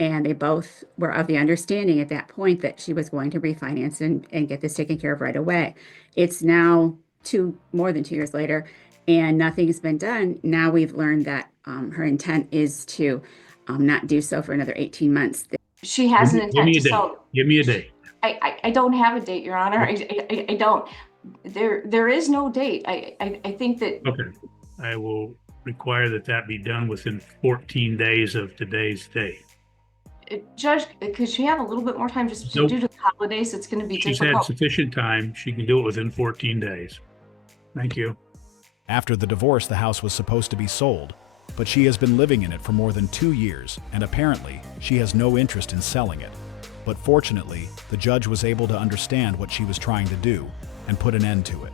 And they both were of the understanding at that point that she was going to refinance and get this taken care of right away. It's now more than 2 years later, and nothing's been done. Now we've learned that her intent is to not do so for another 18 months. She has an Give intent me a to date. sell. Give me a date. I don't have a date, Your Honor. I don't. There is no date. I think that Okay. I will require that that be done within 14 days of today's date. Judge, could she have a little bit more time just due Nope. to the holidays? It's going to be She's had difficult. sufficient time. She can do it within 14 days. Thank you. After the divorce, the house was supposed to be sold, but she has been living in it for more than 2 years, and apparently, she has no interest in selling it. But fortunately, the judge was able to understand what she was trying to do and put an end to it.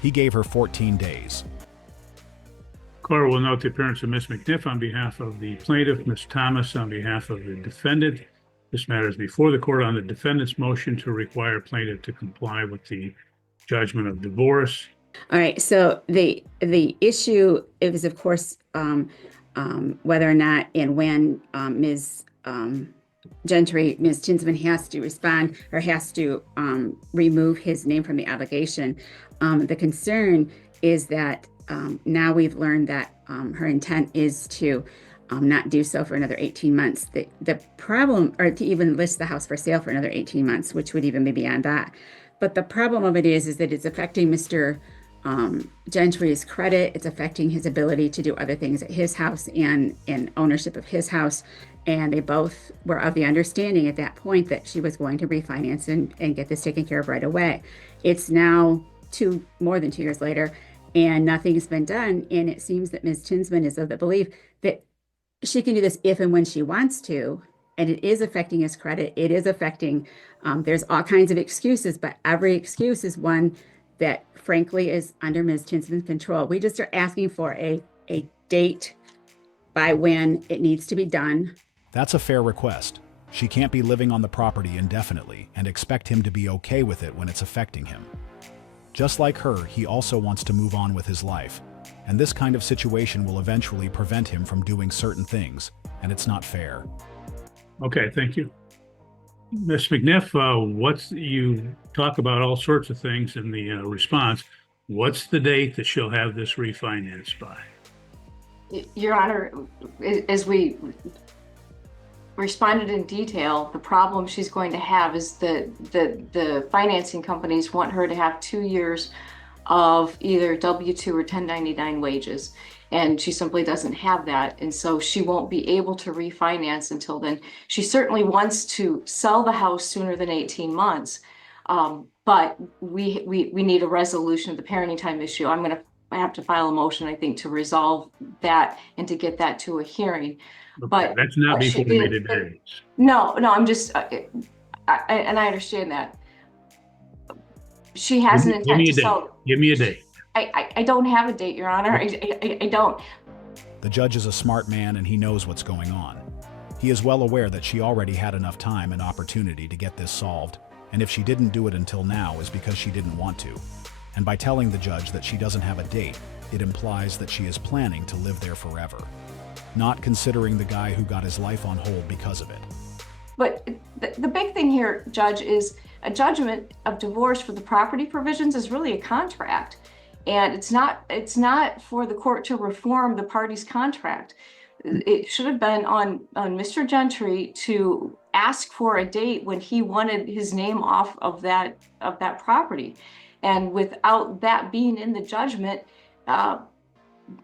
He gave her 14 days. Court will note the appearance of Ms. McNiff on behalf of the plaintiff, Ms. Thomas on behalf of the defendant. This matter is before the court on the defendant's motion to require plaintiff to comply with the judgment of divorce. All right, so the issue is, of course, whether or not and when Ms. Gentry, Ms. Tinsman has to respond or has to remove his name from the allegation. The concern is that now we've learned that her intent is to not do so for another 18 months. The problem, or to even list the house for sale for another 18 months, which would even be beyond that. But the problem of it is that it's affecting Mr. Gentry's credit. It's affecting his ability to do other things at his house and ownership of his house. And they both were of the understanding at that point that she was going to refinance and get this taken care of right away. It's now more than 2 years later, and nothing's been done. And it seems that Ms. Tinsman is of the belief that she can do this if and when she wants to. And it is affecting his credit. It is affecting, there's all kinds of excuses, but every excuse is one that frankly is under Ms. Tinsman's control. We just are asking for a date by when it needs to be done. That's a fair request. She can't be living on the property indefinitely and expect him to be okay with it when it's affecting him. Just like her, he also wants to move on with his life, and this kind of situation will eventually prevent him from doing certain things, and it's not fair. Okay, thank you. Ms. McNiff, you talk about all sorts of things in the response. What's the date that she'll have this refinanced by? Your Honor, as we responded in detail, the problem she's going to have is that the financing companies want her to have 2 years of either W-2 or 1099 wages. And she simply doesn't have that. And so she won't be able to refinance until then. She certainly wants to sell the house sooner than 18 months. But we need a resolution of the parenting time issue. I have to file a motion, I think, to resolve that and to get that to a hearing. Okay, But that's not before May today. No, I'm just, and I understand that. She has an intent to sell. Give me a date. I don't have a date, Your Honor. I don't. The judge is a smart man and he knows what's going on. He is well aware that she already had enough time and opportunity to get this solved, and if she didn't do it until now is because she didn't want to. And by telling the judge that she doesn't have a date, it implies that she is planning to live there forever, not considering the guy who got his life on hold because of it. But the big thing here, Judge, is a judgment of divorce for the property provisions is really a contract. And it's not for the court to reform the party's contract. It should have been on Mr. Gentry to ask for a date when he wanted his name off of that property. And without that being in the judgment,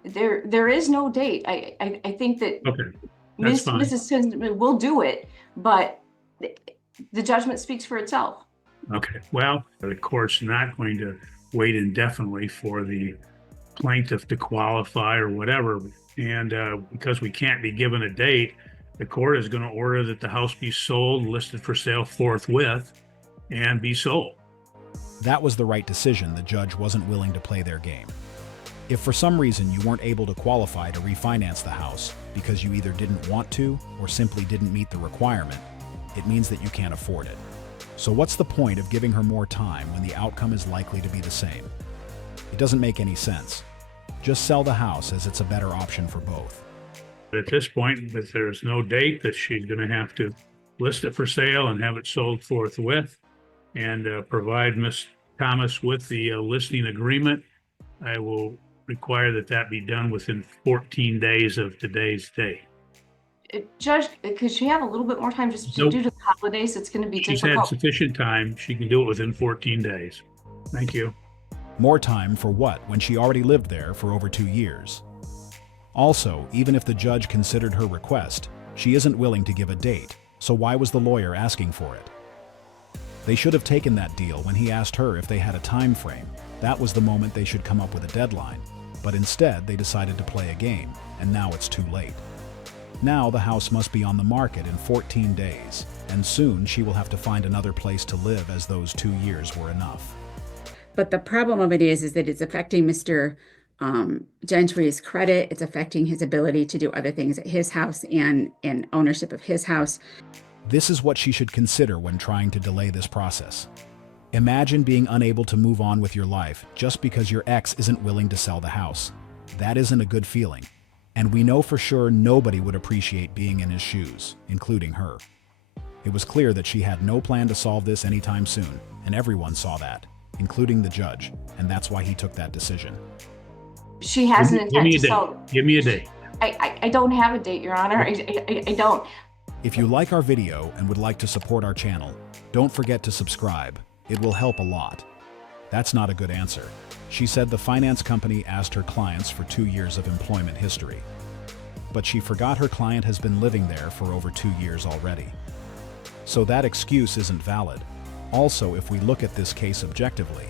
there is no date. I think that Okay, that's fine. Mrs. Tinsman will do it, but the judgment speaks for itself. Okay, well, the court's not going to wait indefinitely for the plaintiff to qualify or whatever. And because we can't be given a date, the court is going to order that the house be sold, listed for sale forthwith, and be sold. That was the right decision. The judge wasn't willing to play their game. If for some reason you weren't able to qualify to refinance the house because you either didn't want to or simply didn't meet the requirement, it means that you can't afford it. So what's the point of giving her more time when the outcome is likely to be the same? It doesn't make any sense. Just sell the house as it's a better option for both. At this point, if there's no date, that she's going to have to list it for sale and have it sold forthwith, and provide Ms. Thomas with the listing agreement. I will require that that be done within 14 days of today's date. Judge, could she have a little bit more time just Nope. due to the holidays? It's going to be She's had difficult. sufficient time. She can do it within 14 days. Thank you. More time for what when she already lived there for over 2 years? Also, even if the judge considered her request, she isn't willing to give a date, so why was the lawyer asking for it? They should have taken that deal when he asked her if they had a time frame. That was the moment they should come up with a deadline. But instead, they decided to play a game, and now it's too late. Now the house must be on the market in 14 days, and soon she will have to find another place to live, as those 2 years were enough. But the problem of it is that it's affecting Mr. Gentry's credit. It's affecting his ability to do other things at his house and ownership of his house. This is what she should consider when trying to delay this process. Imagine being unable to move on with your life just because your ex isn't willing to sell the house. That isn't a good feeling. And we know for sure nobody would appreciate being in his shoes, including her. It was clear that she had no plan to solve this anytime soon, and everyone saw that, including the judge, and that's why he took that decision. She has an Give me intent a to date. sell. Give me a date. I don't have a date, Your Honor. I don't. If you like our video and would like to support our channel, don't forget to subscribe. It will help a lot. That's not a good answer. She said the finance company asked her clients for 2 years of employment history. But she forgot her client has been living there for over 2 years already. So that excuse isn't valid. Also, if we look at this case objectively,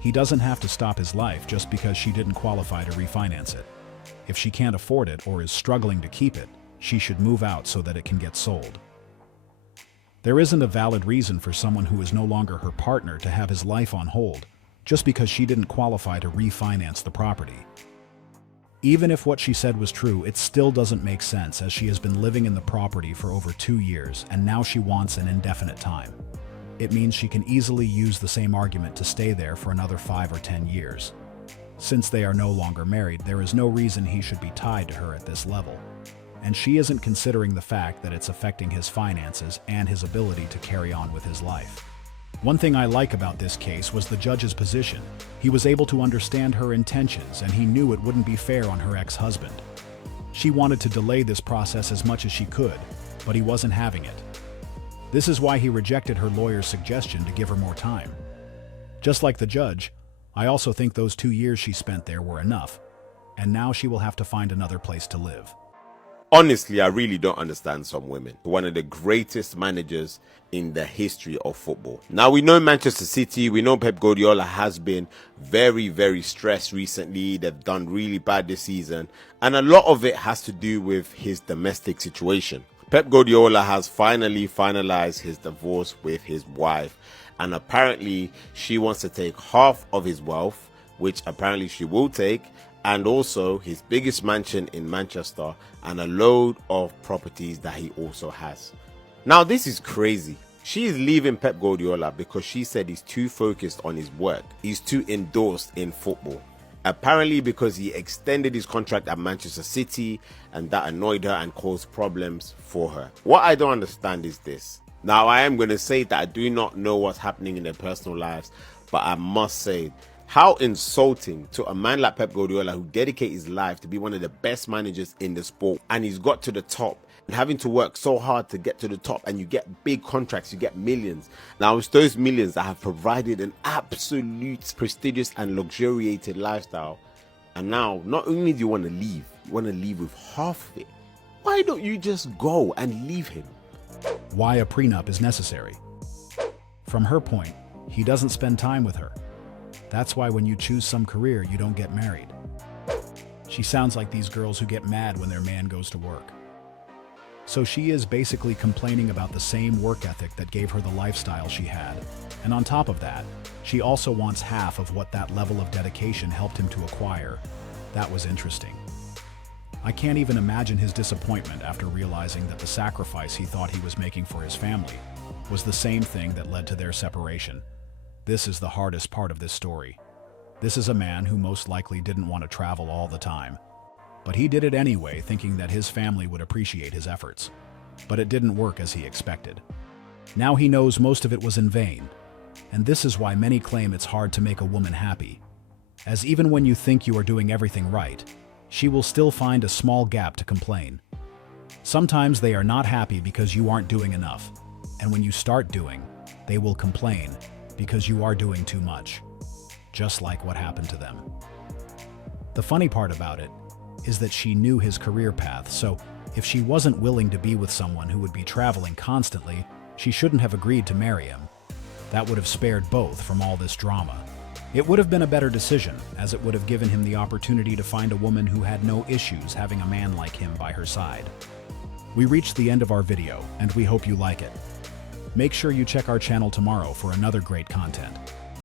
he doesn't have to stop his life just because she didn't qualify to refinance it. If she can't afford it or is struggling to keep it, she should move out so that it can get sold. There isn't a valid reason for someone who is no longer her partner to have his life on hold just because she didn't qualify to refinance the property. Even if what she said was true, it still doesn't make sense, as she has been living in the property for over 2 years and now she wants an indefinite time. It means she can easily use the same argument to stay there for another 5 or 10 years. Since they are no longer married, there is no reason he should be tied to her at this level. And she isn't considering the fact that it's affecting his finances and his ability to carry on with his life. One thing I like about this case was the judge's position. He was able to understand her intentions, and he knew it wouldn't be fair on her ex-husband. She wanted to delay this process as much as she could, but he wasn't having it. This is why he rejected her lawyer's suggestion to give her more time. Just like the judge, I also think those 2 years she spent there were enough, and now she will have to find another place to live. Honestly, I really don't understand some women. One of the greatest managers in the history of football. Now, we know Manchester City, we know Pep Guardiola has been very, very stressed recently. They've done really bad this season, and a lot of it has to do with his domestic situation. Pep Guardiola has finally finalized his divorce with his wife, and apparently she wants to take half of his wealth, which apparently she will take, and also his biggest mansion in Manchester and a load of properties that he also has. Now, this is crazy. She is leaving Pep Guardiola because she said he's too focused on his work. He's too endorsed in football. Apparently because he extended his contract at Manchester City, and that annoyed her and caused problems for her. What I don't understand is this. Now, I am going to say that I do not know what's happening in their personal lives, but I must say, how insulting to a man like Pep Guardiola, who dedicated his life to be one of the best managers in the sport, and he's got to the top and having to work so hard to get to the top, and you get big contracts, you get millions. Now, it's those millions that have provided an absolute prestigious and luxuriated lifestyle, and now not only do you want to leave, you want to leave with half of it. Why don't you just go and leave him? Why a prenup is necessary. From her point, he doesn't spend time with her. That's why when you choose some career, you don't get married. She sounds like these girls who get mad when their man goes to work. So she is basically complaining about the same work ethic that gave her the lifestyle she had. And on top of that, she also wants half of what that level of dedication helped him to acquire. That was interesting. I can't even imagine his disappointment after realizing that the sacrifice he thought he was making for his family was the same thing that led to their separation. This is the hardest part of this story. This is a man who most likely didn't want to travel all the time. but he did it anyway, thinking that his family would appreciate his efforts. But it didn't work as he expected. Now he knows most of it was in vain, and this is why many claim it's hard to make a woman happy, as even when you think you are doing everything right, she will still find a small gap to complain. Sometimes they are not happy because you aren't doing enough, and when you start doing, they will complain because you are doing too much, just like what happened to them. The funny part about it is that she knew his career path, so if she wasn't willing to be with someone who would be traveling constantly, she shouldn't have agreed to marry him. That would have spared both from all this drama. It would have been a better decision, as it would have given him the opportunity to find a woman who had no issues having a man like him by her side. We reached the end of our video, and we hope you like it. Make sure you check our channel tomorrow for another great content.